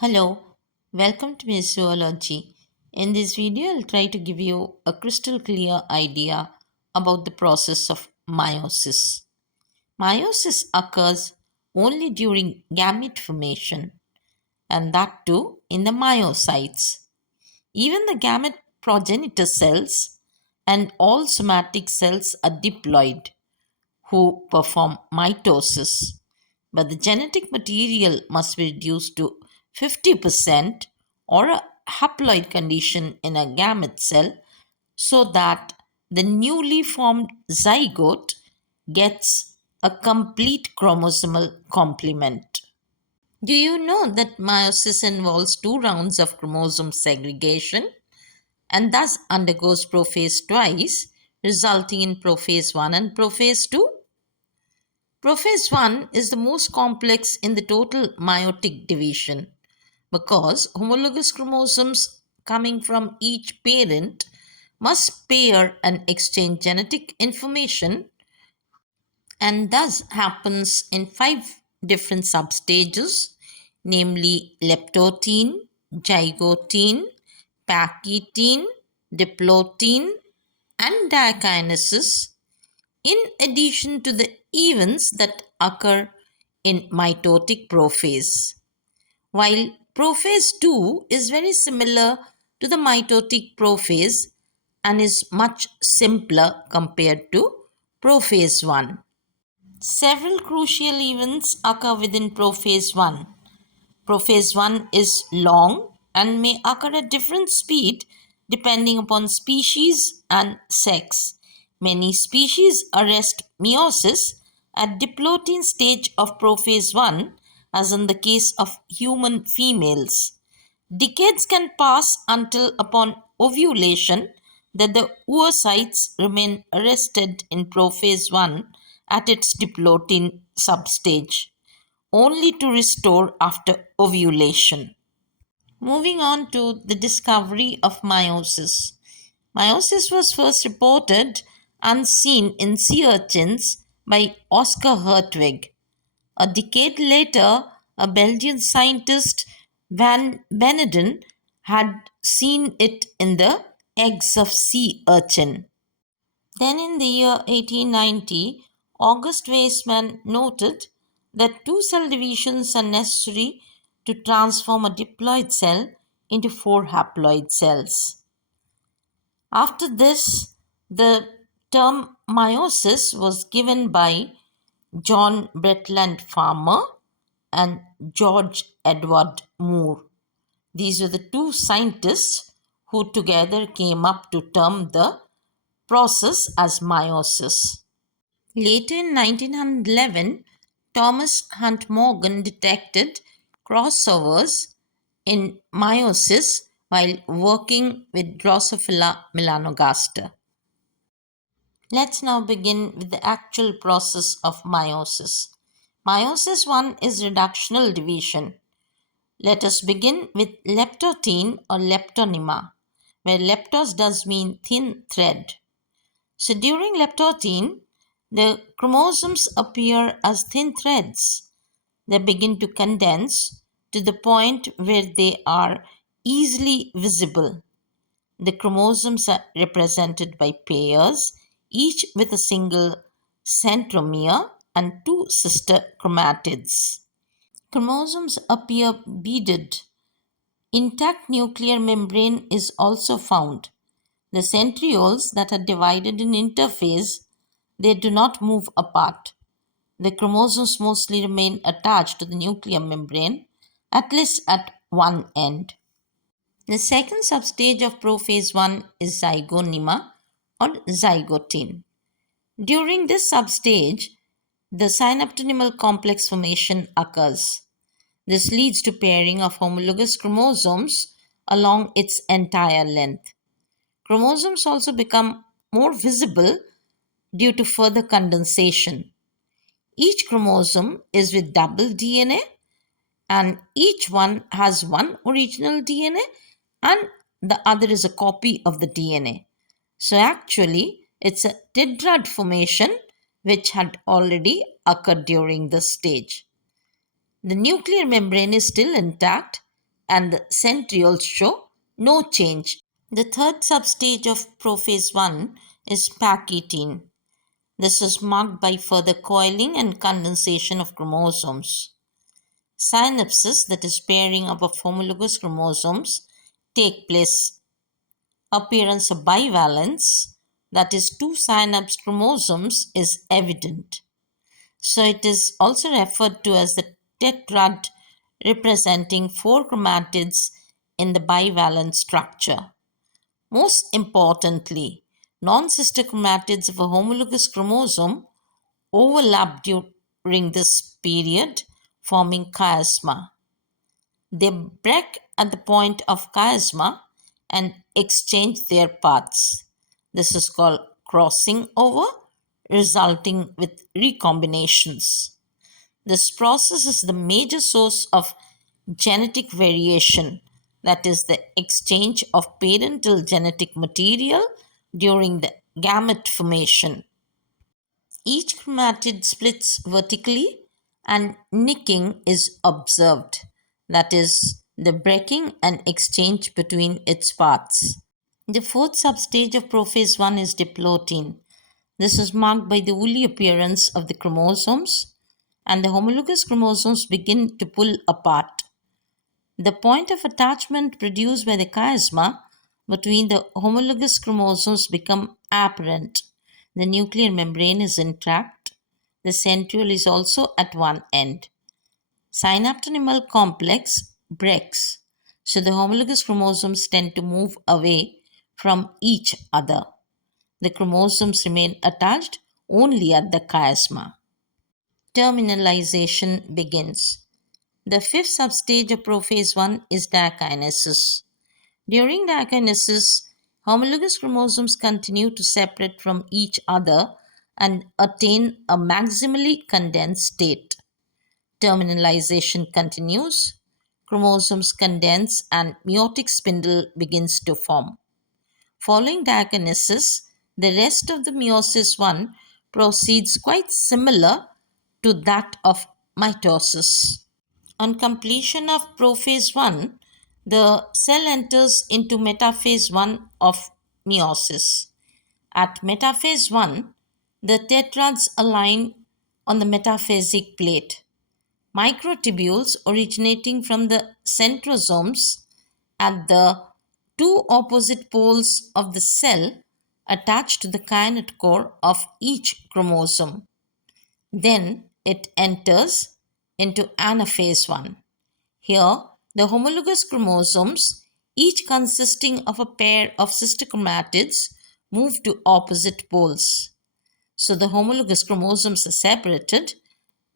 Hello, welcome to my zoology. In this video, I'll try to give you a crystal clear idea about the process of meiosis. Meiosis occurs only during gamete formation, and that too in the myocytes. Even the gamete progenitor cells and all somatic cells are diploid, who perform mitosis, but the genetic material must be reduced to 50% or a haploid condition in a gamete cell so that the newly formed zygote gets a complete chromosomal complement. Do you know that meiosis involves two rounds of chromosome segregation and thus undergoes prophase twice, resulting in prophase I and prophase II? Prophase I is the most complex in the total meiotic division because homologous chromosomes coming from each parent must pair and exchange genetic information and thus happens in five different substages, namely leptotene, zygotene, pachytene, diplotene, and diakinesis, in addition to the events that occur in mitotic prophase. While prophase II is very similar to the mitotic prophase and is much simpler compared to prophase I. Several crucial events occur within prophase I. Prophase I is long and may occur at different speed depending upon species and sex. Many species arrest meiosis at diplotene stage of prophase I, as in the case of human females. Decades can pass until upon ovulation that the oocytes remain arrested in prophase I at its diplotene substage, only to restore after ovulation. Moving on to the discovery of meiosis. Meiosis was first reported unseen in sea urchins by Oscar Hertwig. A decade later, a Belgian scientist, Van Beneden, had seen it in the eggs of sea urchin. Then, in the year 1890, August Weismann noted that two cell divisions are necessary to transform a diploid cell into four haploid cells. After this, the term meiosis was given by John Bretland Farmer and George Edward Moore. These were the two scientists who together came up to term the process as meiosis. Later in 1911, Thomas Hunt Morgan detected crossovers in meiosis while working with Drosophila melanogaster. Let's now begin with the actual process of meiosis. Meiosis I is reductional division. Let us begin with leptotene or leptonema, where leptos does mean thin thread. So during leptotene, the chromosomes appear as thin threads. They begin to condense to the point where they are easily visible. The chromosomes are represented by pairs, each with a single centromere and two sister chromatids. Chromosomes appear beaded. Intact nuclear membrane is also found. The centrioles that are divided in interphase, they do not move apart. The chromosomes mostly remain attached to the nuclear membrane, at least at one end. The second substage of prophase I is zygonema or zygotene. During this substage, the synaptonymal complex formation occurs. This leads to pairing of homologous chromosomes along its entire length. Chromosomes also become more visible due to further condensation. Each chromosome is with double DNA and each one has one original DNA and the other is a copy of the DNA. So actually, it's a tetrad formation which had already occurred during this stage. The nuclear membrane is still intact, and the centrioles show no change. The third substage of prophase I is pachytene. This is marked by further coiling and condensation of chromosomes. Synapses, that is pairing up of homologous chromosomes, take place. Appearance of bivalence, that is two synapse chromosomes, is evident. So it is also referred to as the tetrad, representing four chromatids in the bivalent structure. Most importantly, non-sister chromatids of a homologous chromosome overlap during this period, forming chiasma. They break at the point of chiasma and exchange their paths. This is called crossing over, resulting with recombinations. This process is the major source of genetic variation, that is, the exchange of parental genetic material during the gamete formation. Each chromatid splits vertically and nicking is observed, that is, the breaking and exchange between its parts. The fourth substage of prophase I is diplotene. This is marked by the woolly appearance of the chromosomes, and the homologous chromosomes begin to pull apart. The point of attachment produced by the chiasma between the homologous chromosomes become apparent. The nuclear membrane is intact. The centriole is also at one end. Synaptonymal complex breaks, so the homologous chromosomes tend to move away from each other. The chromosomes remain attached only at the chiasma. Terminalization begins. The fifth substage of prophase I is diakinesis. During diakinesis, homologous chromosomes continue to separate from each other and attain a maximally condensed state. Terminalization continues, chromosomes condense, and meiotic spindle begins to form. Following diakinesis, the rest of the meiosis I proceeds quite similar to that of mitosis. On completion of prophase I, the cell enters into metaphase I of meiosis. At metaphase I, the tetrads align on the metaphasic plate. Microtubules originating from the centrosomes at the two opposite poles of the cell attach to the kinetochore of each chromosome. Then it enters into Anaphase I. Here, the homologous chromosomes, each consisting of a pair of sister chromatids, move to opposite poles. So the homologous chromosomes are separated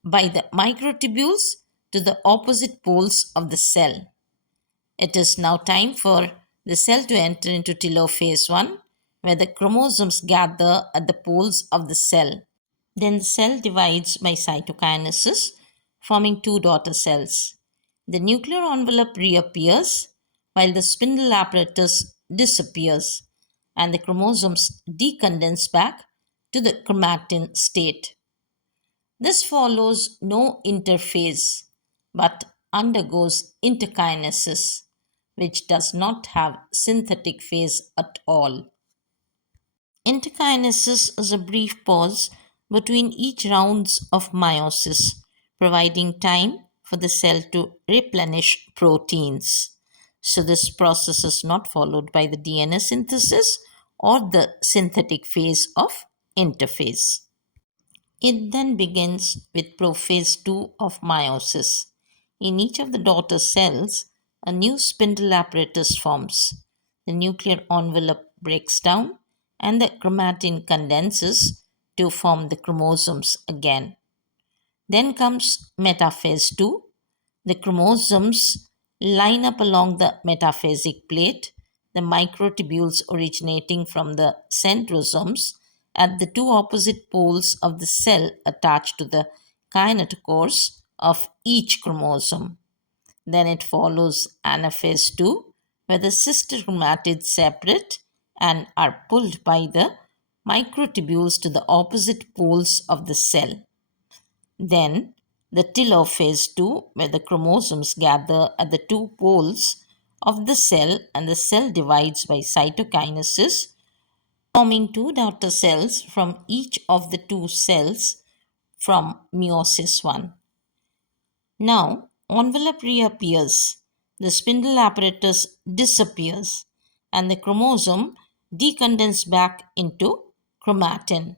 by the microtubules to the opposite poles of the cell. It is now time for the cell to enter into telophase I, where the chromosomes gather at the poles of the cell. Then the cell divides by cytokinesis, forming two daughter cells. The nuclear envelope reappears while the spindle apparatus disappears and the chromosomes decondense back to the chromatin state. This follows no interphase but undergoes interkinesis, which does not have synthetic phase at all. Interkinesis is a brief pause between each rounds of meiosis, providing time for the cell to replenish proteins. So this process is not followed by the DNA synthesis or the synthetic phase of interphase. It then begins with prophase II of meiosis. In each of the daughter cells, a new spindle apparatus forms. The nuclear envelope breaks down and the chromatin condenses to form the chromosomes again. Then comes metaphase II. The chromosomes line up along the metaphasic plate, the microtubules originating from the centrosomes at the two opposite poles of the cell attached to the kinetochores of each chromosome. Then it follows Anaphase II, where the sister chromatids separate and are pulled by the microtubules to the opposite poles of the cell. Then the Telophase II, where the chromosomes gather at the two poles of the cell and the cell divides by cytokinesis, forming two daughter cells from each of the two cells from meiosis I. Now, envelope reappears, the spindle apparatus disappears, and the chromosome decondenses back into chromatin.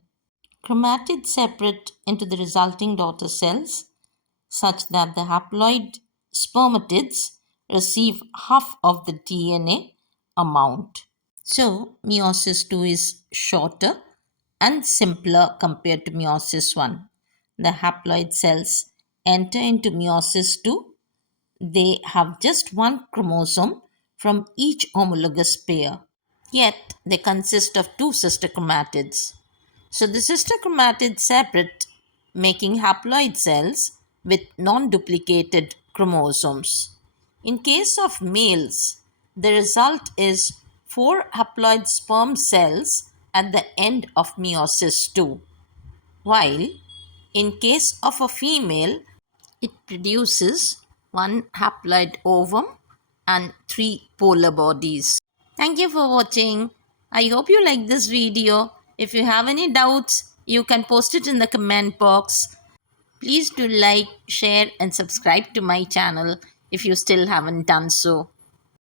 Chromatids separate into the resulting daughter cells such that the haploid spermatids receive half of the DNA amount. So, meiosis II is shorter and simpler compared to meiosis I. The haploid cells enter into meiosis II. They have just one chromosome from each homologous pair, yet they consist of two sister chromatids. So the sister chromatids separate, making haploid cells with non-duplicated chromosomes. In case of males, the result is four haploid sperm cells at the end of meiosis II, while in case of a female, it produces one haploid ovum and three polar bodies. Thank you for watching. I hope you like this video. If you have any doubts, you can post it in the comment box. Please do like, share, and subscribe to my channel if you still haven't done so.